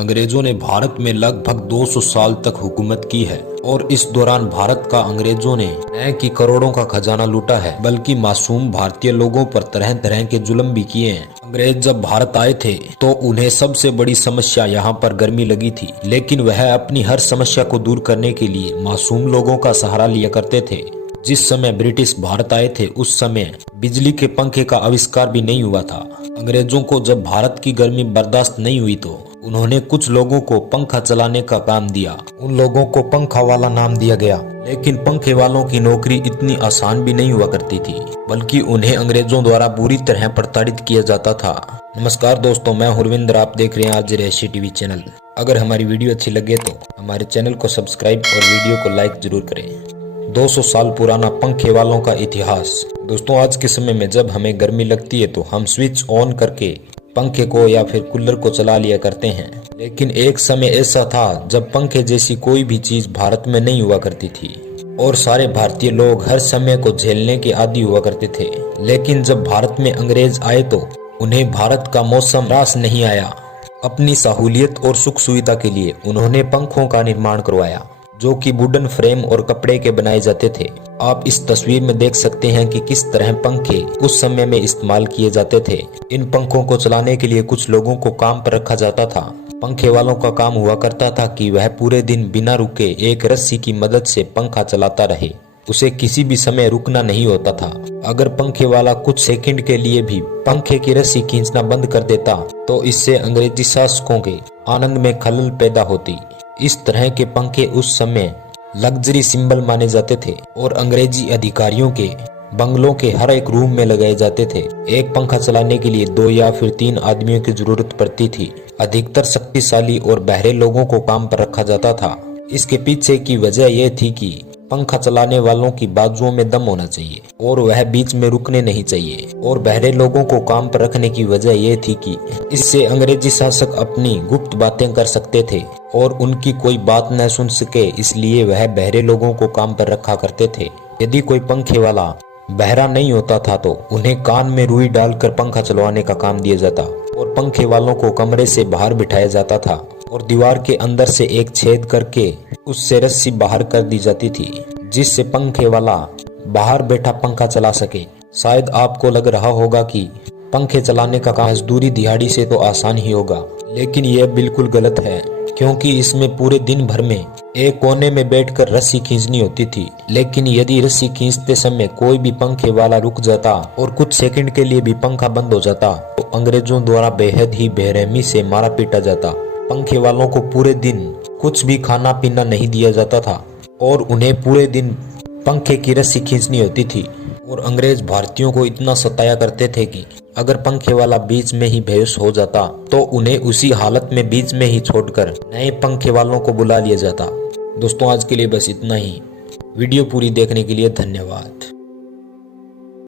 अंग्रेजों ने भारत में लगभग 200 साल तक हुकूमत की है और इस दौरान भारत का अंग्रेजों ने न कि करोड़ों का खजाना लूटा है बल्कि मासूम भारतीय लोगों पर तरह तरह के जुल्म भी किए हैं। अंग्रेज जब भारत आए थे तो उन्हें सबसे बड़ी समस्या यहाँ पर गर्मी लगी थी, लेकिन वह अपनी हर समस्या को दूर करने के लिए मासूम लोगों का सहारा लिया करते थे। जिस समय ब्रिटिश भारत आए थे उस समय बिजली के पंखे का आविष्कार भी नहीं हुआ था। अंग्रेजों को जब भारत की गर्मी बर्दाश्त नहीं हुई तो उन्होंने कुछ लोगों को पंखा चलाने का काम दिया। उन लोगों को पंखा वाला नाम दिया गया, लेकिन पंखे वालों की नौकरी इतनी आसान भी नहीं हुआ करती थी, बल्कि उन्हें अंग्रेजों द्वारा बुरी तरह प्रताड़ित किया जाता था। नमस्कार दोस्तों, मैं हुरविंदर, आप देख रहे हैं आज रहस्य टीवी चैनल। अगर हमारी वीडियो अच्छी लगे तो हमारे चैनल को सब्सक्राइब और वीडियो को लाइक जरूर करें। 200 साल पुराना पंखे वालों का इतिहास। दोस्तों, आज के समय में जब हमें गर्मी लगती है तो हम स्विच ऑन करके पंखे को या फिर कूलर को चला लिया करते हैं, लेकिन एक समय ऐसा था जब पंखे जैसी कोई भी चीज भारत में नहीं हुआ करती थी और सारे भारतीय लोग हर समय को झेलने के आदी हुआ करते थे। लेकिन जब भारत में अंग्रेज आए तो उन्हें भारत का मौसम रास नहीं आया। अपनी सहूलियत और सुख सुविधा के लिए उन्होंने पंखों का निर्माण करवाया जो कि वुडन फ्रेम और कपड़े के बनाए जाते थे। आप इस तस्वीर में देख सकते हैं कि किस तरह पंखे उस समय में इस्तेमाल किए जाते थे। इन पंखों को चलाने के लिए कुछ लोगों को काम पर रखा जाता था। पंखे वालों का काम हुआ करता था कि वह पूरे दिन बिना रुके एक रस्सी की मदद से पंखा चलाता रहे। उसे किसी भी समय रुकना नहीं होता था। अगर पंखे वाला कुछ सेकंड के लिए भी पंखे की रस्सी खींचना बंद कर देता तो इससे अंग्रेजी शासकों के आनंद में खलल पैदा होती। इस तरह के पंखे उस समय लग्जरी सिंबल माने जाते थे और अंग्रेजी अधिकारियों के बंगलों के हर एक रूम में लगाए जाते थे। एक पंखा चलाने के लिए 2 या फिर 3 आदमियों की जरूरत पड़ती थी। अधिकतर शक्तिशाली और बहरे लोगों को काम पर रखा जाता था। इसके पीछे की वजह यह थी कि पंखा चलाने वालों की बाजुओं में दम होना चाहिए और वह बीच में रुकने नहीं चाहिए, और बहरे लोगों को काम पर रखने की वजह यह थी कि इससे अंग्रेजी शासक अपनी गुप्त बातें कर सकते थे और उनकी कोई बात न सुन सके, इसलिए वह बहरे लोगों को काम पर रखा करते थे। यदि कोई पंखे वाला बहरा नहीं होता था तो उन्हें कान में रुई डालकर पंखा चलवाने का काम दिया जाता और पंखे वालों को कमरे से बाहर बिठाया जाता था और दीवार के अंदर से एक छेद करके उससे रस्सी बाहर कर दी जाती थी जिससे पंखे वाला बाहर बैठा पंखा चला सके। शायद आपको लग रहा होगा कि पंखे चलाने का काम मजदूरी दिहाड़ी से तो आसान ही होगा, लेकिन यह बिल्कुल गलत है क्योंकि इसमें पूरे दिन भर में एक कोने में बैठकर रस्सी खींचनी होती थी। लेकिन यदि रस्सी खींचते समय कोई भी पंखे वाला रुक जाता और कुछ सेकंड के लिए भी पंखा बंद हो जाता तो अंग्रेजों द्वारा बेहद ही बेरहमी से मारा पीटा जाता। पंखे वालों को पूरे दिन कुछ भी खाना पीना नहीं दिया जाता था और उन्हें पूरे दिन पंखे की रस्सी खींचनी होती थी। और अंग्रेज भारतीयों को इतना सताया करते थे कि अगर पंखे वाला बीच में ही बेहोश हो जाता तो उन्हें उसी हालत में बीच में ही छोड़कर नए पंखे वालों को बुला लिया जाता। दोस्तों, आज के लिए बस इतना ही। वीडियो पूरी देखने के लिए धन्यवाद।